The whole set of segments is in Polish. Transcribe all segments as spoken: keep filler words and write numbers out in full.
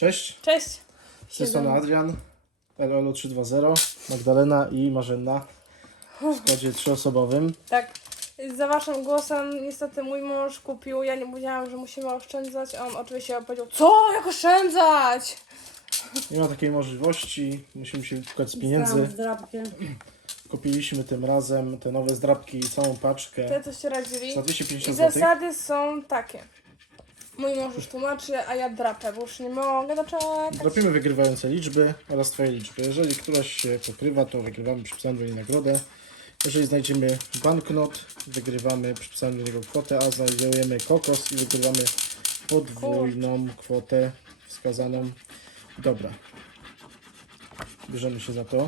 Cześć. Cześć. Z tej strony Adrian, L O L trzysta dwadzieścia, Magdalena i Marzena w składzie trzyosobowym. Tak. Za waszym głosem niestety mój mąż kupił, ja nie powiedziałam, że musimy oszczędzać, a on oczywiście powiedział, co? Jak oszczędzać? Nie ma takiej możliwości, musimy się wypukać z pieniędzy. Kupiliśmy tym razem te nowe zdrabki, całą paczkę Te coś się radzili. za dwieście I pięćdziesiąt złotych. zasady są takie. Mój mąż już tłumaczy, a ja drapę, bo już nie mogę doczekać. Drapimy wygrywające liczby oraz Twoje liczby. Jeżeli któraś się pokrywa, to wygrywamy przypisaną do niej nagrodę. Jeżeli znajdziemy banknot, wygrywamy przypisaną do niego kwotę, a znajdujemy kokos i wygrywamy podwójną kwotę wskazaną. Dobra. Bierzemy się za to.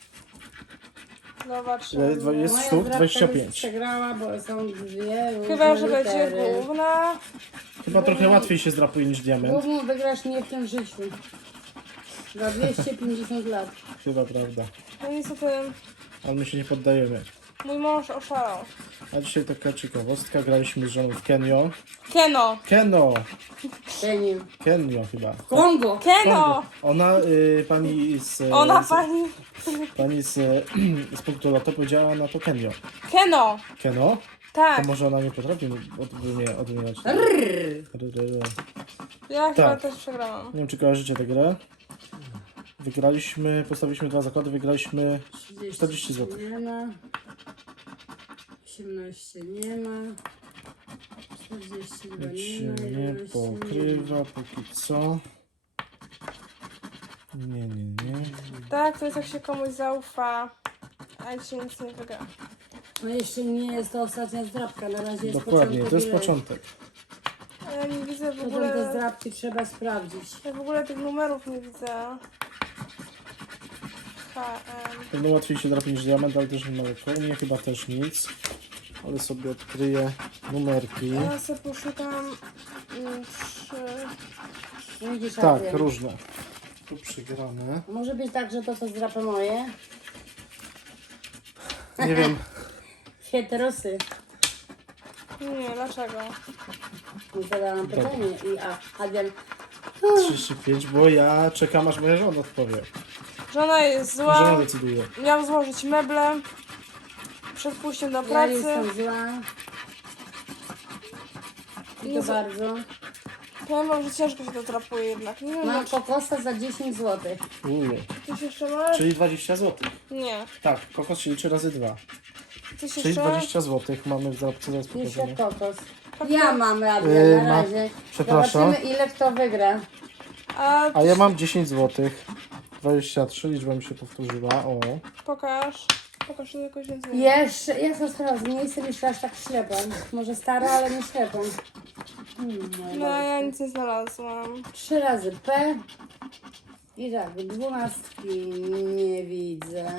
Zobaczymy. Ile jest Moja sztuk? zdrabka dwadzieścia już pięć. przegrała, bo są dwie różne Chyba, że będzie litery. główna. Chyba trochę łatwiej się zdrapuje niż diament. Główną wygrasz nie w tym życiu. Za dwieście pięćdziesiąt lat. Chyba prawda. No niestety Ale my się nie poddajemy. mój mąż oszalał. A dzisiaj taka ciekawostka. Graliśmy z żoną w Kenio. Keno. Keno! Keniu. Kenio chyba. Kongo! Keno! Ona, y, pani z... y, Ona z, pani. Pani z, y, z punktu lotu powiedziała na to Kenio. Keno. Keno? To Tak. może ona nie potrafi odmieniać. odmieniać. Rrrr. Ja chyba Tak. też przegrałam. Nie wiem, czy kojarzycie tę grę. Wygraliśmy, postawiliśmy dwa zakłady, wygraliśmy czterdzieści złotych. Nie ma. osiemnaście nie ma. czterdzieści dwa Nic nie się ma. nie jedenaście pokrywa póki co. Nie, nie, nie. Tak, to jest jak się komuś zaufa, a się nic nie wygra. No jeszcze nie jest to ostatnia zdrabka, na razie jest Dokładnie, to jest bilet. początek. A ja nie widzę w Potem te ogóle, zdrabki trzeba sprawdzić. ja w ogóle tych numerów nie widzę. H M. Pewno łatwiej się drapi niż diament, ale też nie ma koło mnie, chyba też nic. Ale sobie odkryję numerki. Ja sobie poszukam mm, trzy. No widzisz, Tak, Adrian. różne. Tu przygrane. Może być tak, że to co zdrapę moje. Nie wiem, Heterosy. Nie, dlaczego? Zadałam pytanie i a Adrian. trzydzieści pięć, bo ja czekam, aż moja żona odpowie. Żona jest Żona zła, decyduje. miał złożyć meble przed pójściem do Ja pracy. jestem zła. I Nie to za- bardzo. Powiem wam, że ciężko się to trapuje jednak. Nie wiem, Mam jak kokosa za dziesięć złotych. Uuu. coś jeszcze masz? Czyli dwadzieścia złotych. Nie. Tak, kokos się liczy razy dwa. Coś Czyli jeszcze? dwadzieścia złotych mamy w zarobce zaraz Jeszcze pokażemy. kokos. Ja mam Adrian Yy, na ma- razie. przepraszam. Zobaczymy ile kto wygra. A, A ja mam dziesięć złotych. dwadzieścia trzy, liczba mi się powtórzyła. O. pokaż. Pokaż mi jakoś więcej. Jeszcze, ja to sprawdzę, nie jestem jeszcze aż tak ślepa. Może stara, ale nie ślepa. Hmm, No ja nic nie znalazłam. Trzy razy P. I tak, dwunastki nie widzę.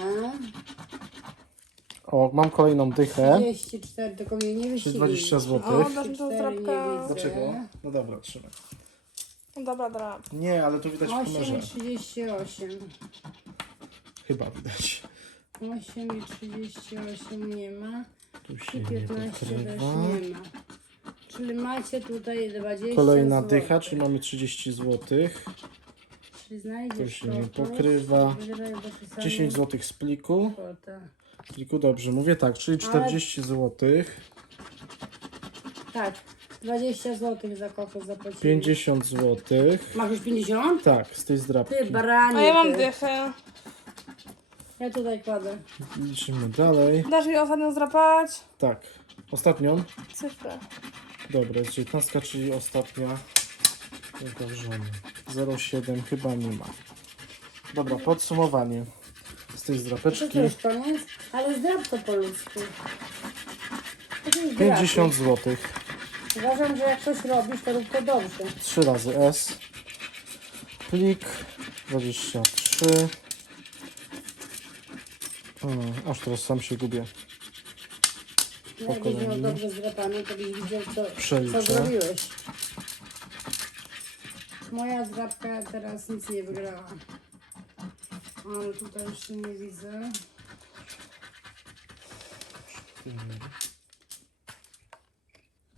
O, mam kolejną dychę. trzydzieści cztery, tylko mnie nie wyścigli. dwadzieścia O, złotych. dasz mi tą cztery nie zdrabkę. widzę. Dlaczego? No dobra, trzymaj. No dobra, drap. Nie, ale tu widać w osiem kamerze. i trzydzieści osiem. Chyba widać. osiem i trzydzieści osiem nie ma. Tu I się nie piętnaście też pokrywa. nie ma. Czyli macie tutaj dwadzieścia Kolejna złotych. dycha, czyli mamy trzydzieści złotych. Czyli znajdziesz Tu się nie kokos, pokrywa. wygraj dopisane dziesięć złotych z pliku. kwota. Pliku, dobrze, mówię tak, czyli czterdzieści złotych. Tak, dwadzieścia złotych za kokos zapłaciłem. pięćdziesiąt złotych. Masz już pięćdziesiąt? Tak, z tej zdrabki. Ty baranie. A ja mam ty. dychę. Ja tutaj kładę. Liczymy dalej. Dasz mi ostatnią zdrapać? Tak, ostatnią. Cyfrę. Dobra, jest dziewiętnastka, czyli ostatnia. Żony. zero siedem chyba nie ma. Dobra, podsumowanie z tej To zdrapeczki. to już koniec? Ale zdrab to po ludzku. To jest pięćdziesiąt złotych. zdrab. Uważam, że jak coś robisz, to rób to dobrze. trzy razy S. Plik dwadzieścia trzy. O, aż teraz sam się gubię. Jakbyś miał dobrze zdrapane, to byś widział, co, co Przeliczę. zrobiłeś. Moja zdrabka teraz nic nie wygrała. Ale tutaj jeszcze nie widzę.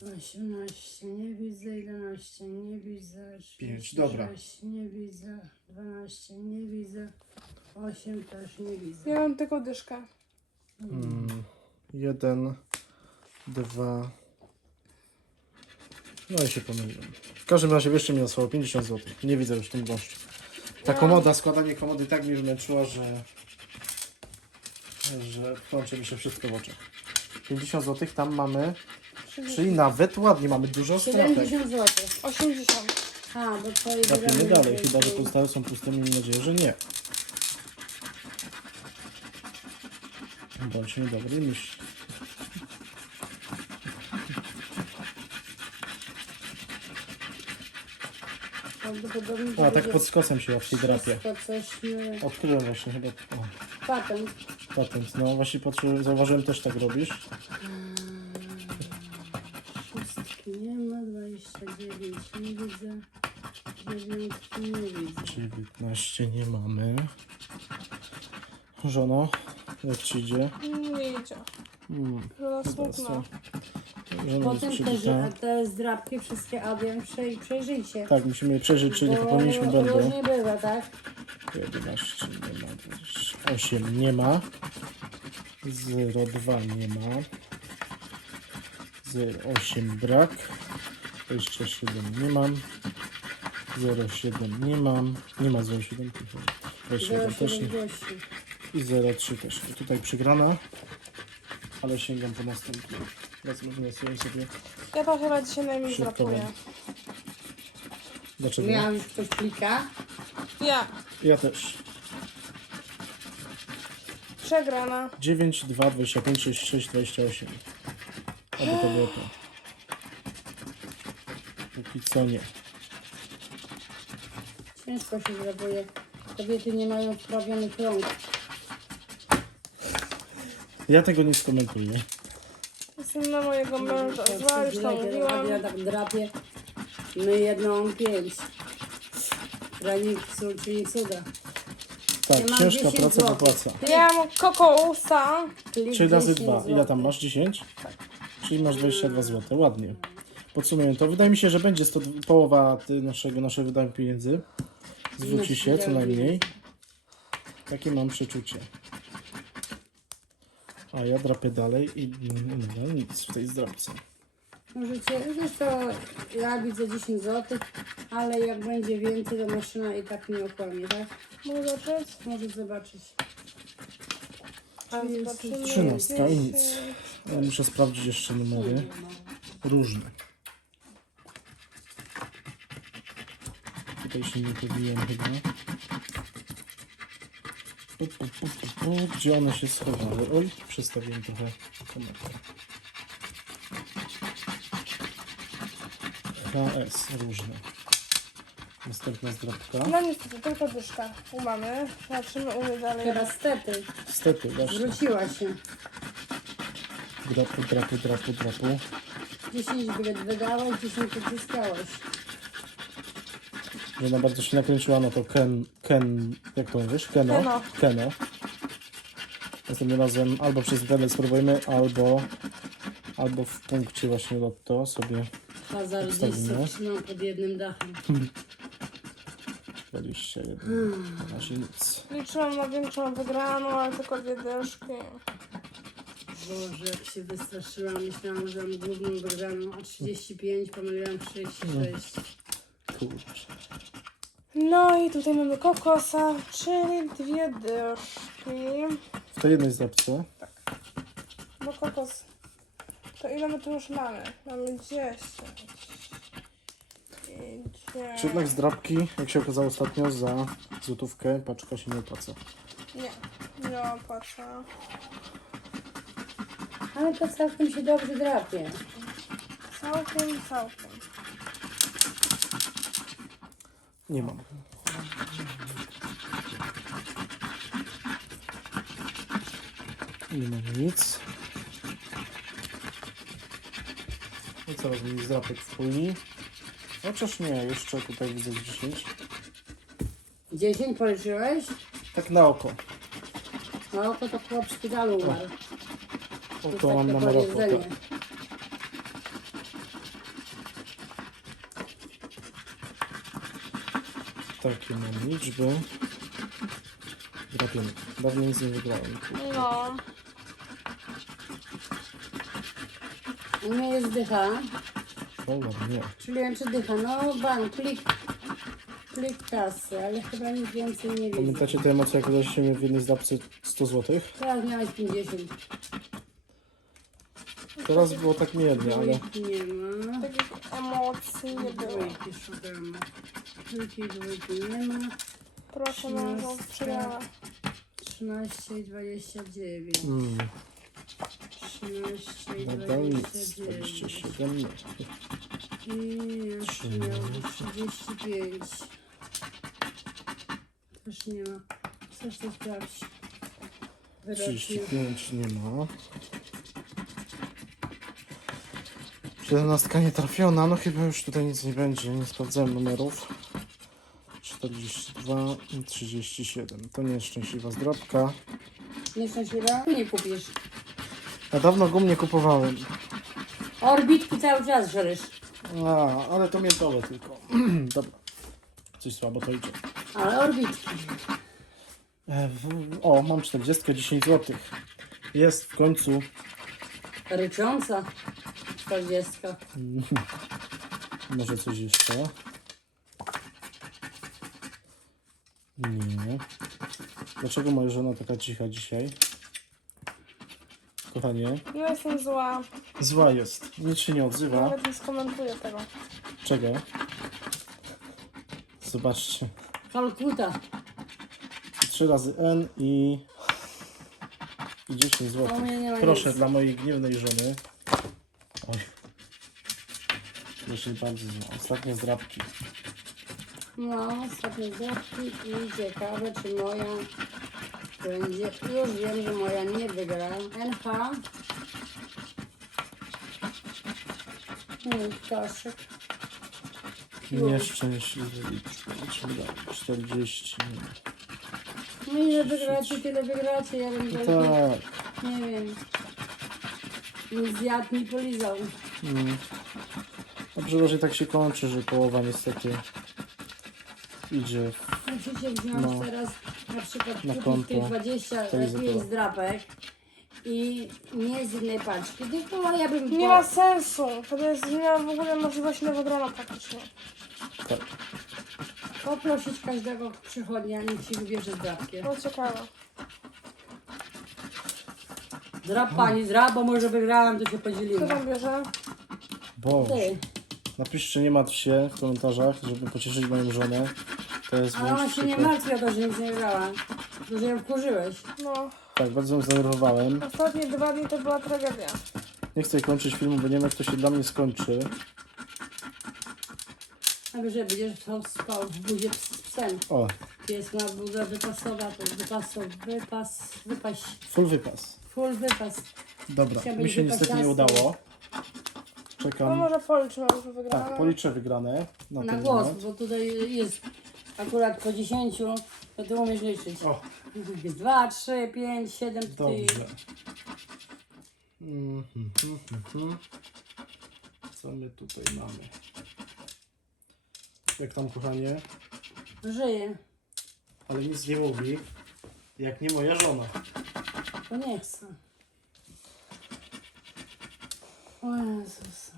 osiemnaście, nie widzę, jedenaście, nie widzę, Pięć, dobra. sześć, nie widzę, dwanaście, nie widzę, osiem też nie widzę. Ja mam tylko dyszkę. Mm, jeden, dwa. No i się pomyliłem. W każdym razie jeszcze mi nasłało pięćdziesiąt złotych. Nie widzę już w tym gościu. Ta Ja- komoda, składanie komody tak mnie zmęczyło, że że plącze mi się wszystko w oczach. pięćdziesiąt złotych tam mamy, czyli nawet ładnie, mamy dużo stratek. siedemdziesiąt złotych. osiemdziesiąt. A, bo twoje Trafiamy dalej, chyba że pozostałe są puste, miejmy nadzieję, że nie. Bądźmy dobry myśl. Prawdopodobnie A, tak pod skosem się ja w tej drapie. To coś nie... Odkryłem właśnie chyba. O, Patent. patent. No właśnie patrzyłem, zauważyłem, też tak robisz. Szóstki nie ma, dwadzieścia dziewięć nie widzę, dziewiątki nie widzę. dziewiętnaście nie mamy. Żono, jak ci idzie? Nie idzie. Hmm, Żona chyba smutna. co? Żona jest Potem te, przeczyta. te zdrabki wszystkie Adrian prze, przejrzyjcie. Tak, musimy je przeżyć, czy nie Bo popełniliśmy błędu. różnie bywa, tak? jedenaście nie ma, dwadzieścia osiem nie ma, zero dwa nie ma, zero osiem brak, dwadzieścia siedem nie mam, zero siedem nie mam, nie ma zero siedem, dwadzieścia jeden też nie gości. i zero trzy też nie. Tutaj przegrana, ale sięgam po następny. Teraz można sobie sobie. Ja to chyba dzisiaj najmniej Szybko zrapuję. będzie. Dlaczego? Miałam już ktoś plika. Ja. Ja też. Przegrana. dziewięć, dwa, dwadzieścia pięć, sześć, sześć, dwadzieścia osiem. Aby to było to. Póki co nie. Ciężko się zdrabuje. Kobiety nie mają wprawionych rąk. Ja tego nie skomentuję. Jestem na mojego męża. Zła, już to mówiłam. Adrian tak drapie. My jedną pięć. Ranik sól, czyli cuda. Tak, Ja mam ciężka dziesięć praca złotych. popłaca. Ja mam kokousa. Klik trzy razy dziesięć dwa. Ile tam złotych. masz? dziesięć? Czyli masz dwadzieścia dwa złote. Ładnie. Podsumuję to. Wydaje mi się, że będzie sto, połowa ty, naszego, naszego wydania pieniędzy. Zwróci się co najmniej. Takie mam przeczucie. A ja drapię dalej i nie ma nic w tej zdrapce. Możecie, zresztą ja widzę dziesięć złotych, ale jak będzie więcej, to maszyna i tak nie okłamie, tak? Mogę zacząć? Możesz zobaczyć. A zobaczymy. Trzynastka i nic. Ja muszę sprawdzić jeszcze numery. Różne. Tutaj się nie powiłem chyba. Pu, pu, pu, pu, pu. Gdzie one się schowały? Oj, przestawiłem trochę kamerę. H S różne. Następna zdrabka. No niestety, tylko dyszka. U mamy. Zobaczymy u mnie dalej. Teraz stety, Niestety, właśnie. zwróciła się. Drapu, drapu, drapu, drapu. dziesięć bilet wydałaś, dziesięć odzyskałaś. Ona bardzo się nakręciła na to Ken, Ken, jak to mówisz? Keno. Keno. Keno. Następnym razem albo przez internet spróbujemy, albo, albo w punkcie właśnie lotto sobie Hazard Obstawimy. gdzieś trzymam pod jednym dachem. dwadzieścia jeden. Na razie nic. Liczyłam na większą wygraną, ale tylko dwie dyszki. Boże, jak się wystraszyłam, myślałam, że mam główną wygraną, a trzydzieści pięć, pomyliłam trzydzieści sześć. Kurczę. No i tutaj mamy kokosa, czyli dwie dyszki. W tej jednej zdrabce Bo kokos... To ile my tu już mamy? Mamy dziesięć. I czy jednak zdrabki, jak się okazało ostatnio, za złotówkę paczka się nie opłaca. Nie, nie opłaca. Ale to całkiem się dobrze drapie. Całkiem, całkiem. Nie mam. Nie mam nic. I co robimy? Zdrapek w puli. Chociaż nie, jeszcze tutaj widzę dziesięć. dziesięć policzyłeś? Tak na oko. No to to chłop w szpitalu umarł. To jest Oko mam takie na Maroko. powiedzenie. Tak. takie mam liczby. Drapiemy. Dawno nic nie wygrałem. No. U mnie jest dycha, O, ładnie. czyli wiem czy dycha, no bank, plik, plik kasy, ale chyba nic więcej nie widzę. Pamiętacie te emocje, jak wydaliśmy w jednej zdrapce sto złotych? Teraz miałeś pięćdziesiąt. Teraz było tak miernie, ale Dwójki nie ma. Takich emocji nie było. Dwójki szukamy. Dwójki, dwójki nie ma. Proszę mężu, przegrała. trzynaście i dwadzieścia dziewięć. mm, trzynaście i nadal nic. dwadzieścia dwadzieścia dziewięć. siedem nie. I jeszcze miał trzydzieści pięć. Też nie ma. Coś to sprawdź. trzydzieści Wyroki. pięć nie ma. siedemnastka nie trafiona, no chyba już tutaj nic nie będzie, nie sprawdzałem numerów. czterdzieści dwa i trzydzieści siedem. To nie jest szczęśliwa zdrabka. Nieszczęśliwa? Nie kupisz. Ja dawno gum nie kupowałem. Orbitki cały czas żrysz. A, ale to miętowe tylko. Dobra. Coś słabo to idzie. Ale orbitki. E, w, o, mam czterdzieści, dziesięć złotych. Jest w końcu. Rycząca. czterdziestka. Może coś jeszcze? Nie. Dlaczego moja żona taka cicha dzisiaj? Kochanie, No jestem zła. zła jest. Nic się nie odzywa. Nawet nie skomentuję tego. Czego? Zobaczcie. Kalkuta. trzy razy N i, i dziesięć O złotych. mnie nie ma Proszę nic. dla mojej gniewnej żony. Oj. Proszę bardzo zła. Ostatnie zdrabki. No, ostatnie zdrawki i ciekawe, czy moja będzie. Już wiem, że moja nie wygra. N H. Hmm, ptaszek. Nieszczęśliwy liczby. Liczmy dalej. czterdzieści. No ile wygracie, tyle wygracie. Ja bym tak. Tak. Nie wiem. Nie zjadł, nie polizał. Mm. No przeważnie tak się kończy, że połowa niestety idzie w Musicie wziąć No. teraz na przykład Na kupić konto. tych dwadzieścia To jest pięć za to. drapek i nie z jednej paczki, tylko ja bym Nie po- ma sensu. To jest nie ma w ogóle możliwości na wygraną praktycznie. tak. poprosić każdego przychodnia, niech ci wybierze drapkę. No ciekawe. Drap pani, drap, bo może wygrałam, to się Kto podzielimy. tam bierze? Boże. Ty, Napiszcie nie martw się w komentarzach, żeby pocieszyć moją żonę. To jest ale ona większy się nie przykład. martwi o to, że nic nie wygrała. To, że ją wkurzyłeś. No, Tak, bardzo ją zdenerwowałem. ostatnie dwa dni to była tragedia. Nie chcę kończyć filmu, bo nie wiem jak to się dla mnie skończy. A że będziesz to spał w budzie z psem. O, Pies ma budę wypasowa, to wypasow, wypas, wypaś, full wypas. full wypas. Dobra, Chciałabym mi się wypas niestety nie jasny. udało. No Czekam. może policzmy już wygrane. Tak, policzę wygrane na, Na ten głos, moment. bo tutaj jest akurat po dziesięciu, to ty umiesz liczyć. O, Jest dwa, trzy, pięć, siedem, ty. dobrze. Mhm, mhm, mhm. Co my tutaj mamy? Jak tam, kochanie? Żyje, Ale nic nie mówi, jak nie moja żona. to nie chcę. O Jezus.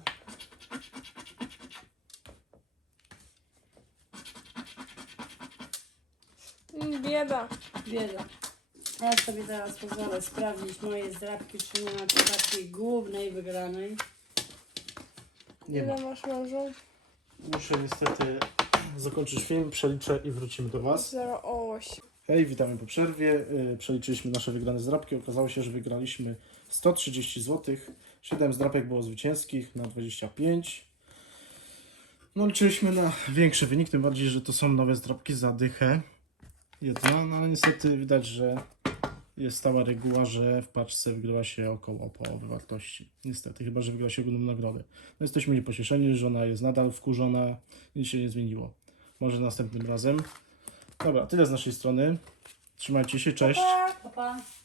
Mm, Bieda. Bieda. Ja sobie teraz pozwolę sprawdzić moje zdrabki, czy nie ma tu takiej głównej wygranej. Nie ma. Ile masz mężu? Muszę niestety zakończyć film, przeliczę i wrócimy do Was. zero osiem. Hej, witamy po przerwie. Yy, Przeliczyliśmy nasze wygrane zdrabki. Okazało się, że wygraliśmy sto trzydzieści złotych. siedem zdrabek było zwycięskich na dwadzieścia pięć. No liczyliśmy na większy wynik, tym bardziej, że to są nowe zdrabki za dychę. Jedna, no ale niestety widać, że jest stała reguła, że w paczce wygrywa się około połowy wartości. Niestety, chyba że wygra się ogólną nagrodę. No jesteśmy niepocieszeni, żona jest nadal wkurzona, nic się nie zmieniło. Może następnym razem. Dobra, tyle z naszej strony. Trzymajcie się, cześć. Pa! Pa, pa.